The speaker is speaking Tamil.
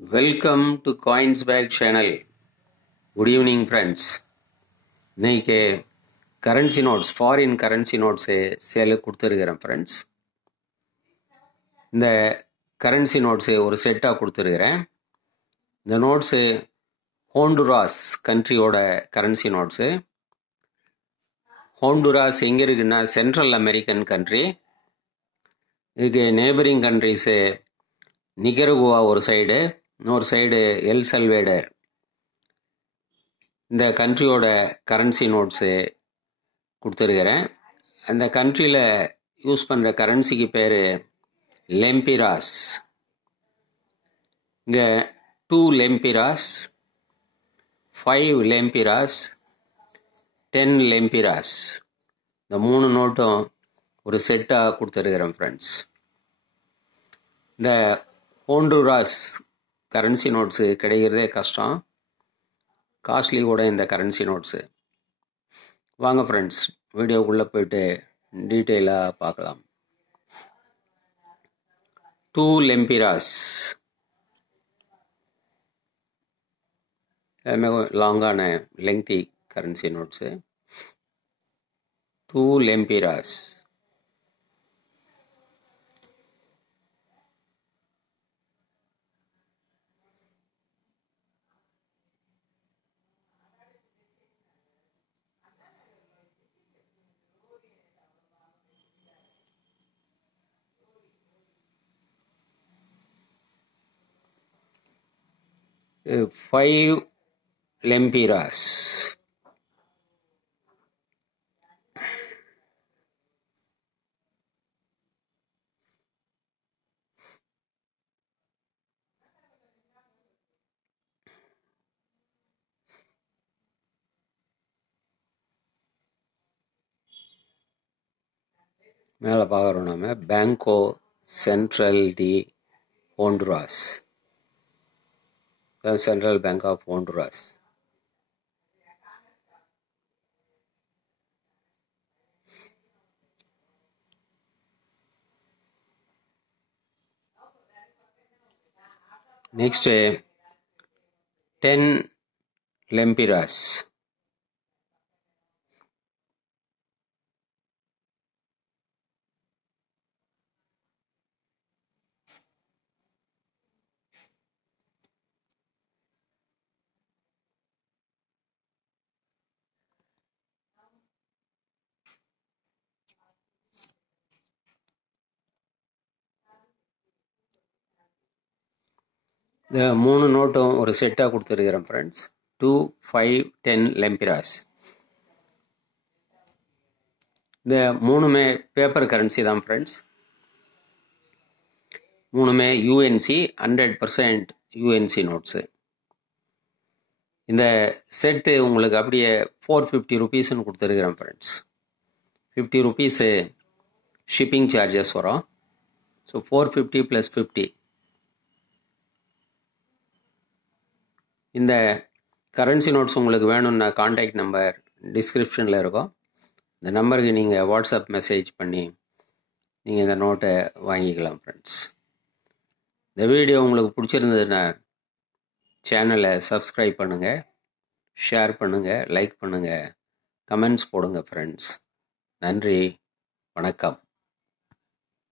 Welcome to Coinspack channel. Good evening friends. இன்றைக்கி currency notes, foreign currency notes சேலுக்கு கொடுத்துருக்கிறேன் ஃப்ரெண்ட்ஸ். இந்த கரன்சி நோட்ஸு ஒரு செட்டாக கொடுத்துருக்கிறேன். இந்த நோட்ஸு ஹோண்டுராஸ் கண்ட்ரியோட கரன்சி நோட்ஸு. ஹோண்டுராஸ் எங்கே இருக்குன்னா சென்ட்ரல் அமெரிக்கன் கண்ட்ரி. இதுக்கு நேபரிங் கண்ட்ரிஸு நிகரகுவா ஒரு சைடு, இன்னொரு சைடு எல் சல்வேடர். இந்த கண்ட்ரியோட கரன்சி நோட்ஸு கொடுத்துருக்கிறேன். அந்த கண்ட்ரியில் யூஸ் பண்ணுற கரன்சிக்கு பேர் லெம்பிராஸ். இங்கே 2 லெம்பிராஸ், 5 லெம்பிராஸ், 10 லெம்பிராஸ், இந்த 3 நோட்டும் ஒரு செட்டாக கொடுத்துருக்கிறேன் ஃப்ரெண்ட்ஸ். இந்த ஹோண்டுராஸ் கரன்சி நோட்ஸு கிடைக்கிறதே கஷ்டம், காஸ்ட்லி கூட இந்த கரன்சி நோட்ஸு. வாங்க ஃப்ரெண்ட்ஸ், வீடியோக்குள்ளே போயிட்டு டீட்டெயிலாக பார்க்கலாம். 2 லெம்பிராஸ் லாங்கான lengthy currency notes. 2 lempiras. Five lempiras. மேலே பார்க்குறோம் நம்ம Banco central de Honduras, central bank of Honduras. Next 10 lempiras. இந்த 3 நோட்டும் ஒரு செட்டாக கொடுத்துருக்கிறேன் ஃப்ரெண்ட்ஸ். 2, 5, 10 லெம்பிராஸ். இந்த 3மே பேப்பர் கரன்சி தான் ஃப்ரெண்ட்ஸ். 3மே யூஎன்சி, 100% யூஎன்சி நோட்ஸு. இந்த செட்டு உங்களுக்கு அப்படியே 450 ருபீஸ்ன்னு கொடுத்துருக்கிறேன் ஃப்ரெண்ட்ஸ். 50 ருபீஸு ஷிப்பிங் சார்ஜஸ் வரும். ஸோ 450 + 50. இந்த கரன்சி நோட்ஸ் உங்களுக்கு வேணும்னா கான்டாக்ட் நம்பர் டிஸ்கிரிப்ஷனில் இருக்கும். இந்த நம்பருக்கு நீங்கள் வாட்ஸ்அப் மெசேஜ் பண்ணி நீங்கள் இந்த நோட்டை வாங்கிக்கலாம் ஃப்ரெண்ட்ஸ். இந்த வீடியோ உங்களுக்கு பிடிச்சிருந்ததுன்னா சேனலை சப்ஸ்கிரைப் பண்ணுங்கள், ஷேர் பண்ணுங்கள், லைக் பண்ணுங்கள், கமெண்ட்ஸ் போடுங்க ஃப்ரெண்ட்ஸ். நன்றி, வணக்கம்.